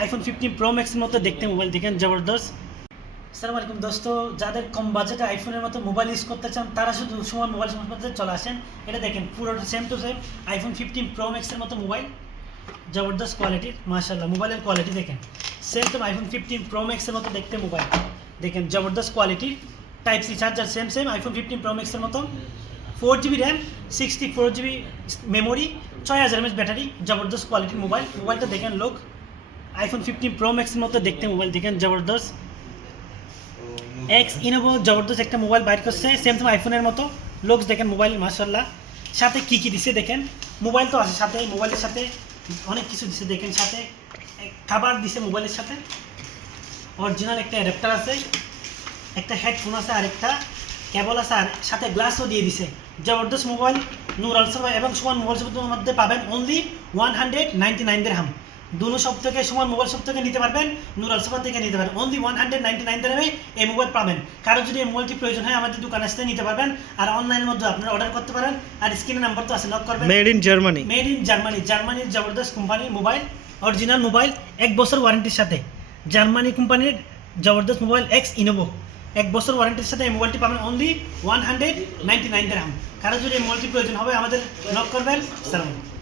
IPhone 15 pro ম্যাক্সের মতো দেখতে মোবাইল দেখেন জবরদস্ত। আসসালামু আলাইকুম দোস্ত, যাদের কম বাজেটে আইফোনের মতো মোবাইল ইউজ করতে চান তারা শুধু সুমন মোবাইল সম্পর্কে চলে আসেন। এটা দেখেন পুরোটা same to same iPhone 15 pro ম্যাক্সের মতো মোবাইল, জবরদস্ত কোয়ালিটির, মাশাআল্লাহ মোবাইলের কোয়ালিটি দেখেন সেম টু আইফোন 15 প্রো ম্যাক্সের মতো দেখতে মোবাইল দেখেন, জবরদস্ত quality. Type C charger same same iPhone 15 pro ম্যাক্সের মতো, 4GB RAM, 64GB memory, 6000 mAh battery, জবরদস্ত কোয়ালিটির মোবাইল। মোবাইলটা দেখেন লোক আইফোন 15 প্রো ম্যাক্সের মতো দেখতে মোবাইল দেখেন জবরদস্ত। এক্স ইনোভো জবরদস্ত একটা মোবাইল বাইর করছে সেম সেম আইফোনের মতো, লুকস দেখেন মোবাইল মাশাআল্লাহ। সাথে কী কী দিছে দেখেন, মোবাইল তো আছে সাথে, মোবাইলের সাথে অনেক কিছু দিছে দেখেন, সাথে খাবার দিছে মোবাইলের সাথে, অরিজিনাল একটা অ্যাডাপ্টার আছে, একটা হেডফোন আছে, আর একটা কেবল আছে, আর সাথে গ্লাসও দিয়ে দিছে। জবরদস্ত মোবাইল। নূর আলসাফা এবং সুমন মোবাইল শপের মধ্যে পাবেন অনলি 199 দিরহাম। দুনো সব থেকে সুমন মোবাইল শপ থেকে নিতে পারবেন, নূর আলসাফা থেকে নিতে পারবেন, অনলি 199 দিরহামে এই মোবাইল পাবেন। কারো যদি এই মোবাইলটি প্রয়োজন হয় আমাদের দোকানে আসতে নিতে পারবেন, আর অনলাইনের মধ্যে আপনারা অর্ডার করতে পারেন। আর স্ক্রিনে নাম্বার তো আছে, নক করবেন। Made in Germany, made in Germany, জার্মানির জবরদস্ত কোম্পানির মোবাইল, অরিজিনাল মোবাইল, 1 বছর ওয়ারেন্টির সাথে। জার্মানি কোম্পানির জবরদস্ত মোবাইল এক্স ইনোভো, 1 বছর ওয়ারেন্টির সাথে এই মোবাইলটি পাবেন অনলি 199 দিরহাম। কারো যদি এই মোবাইলটি প্রয়োজন হবে আমাদের নক করবেন। আসসালামু আলাইকুম।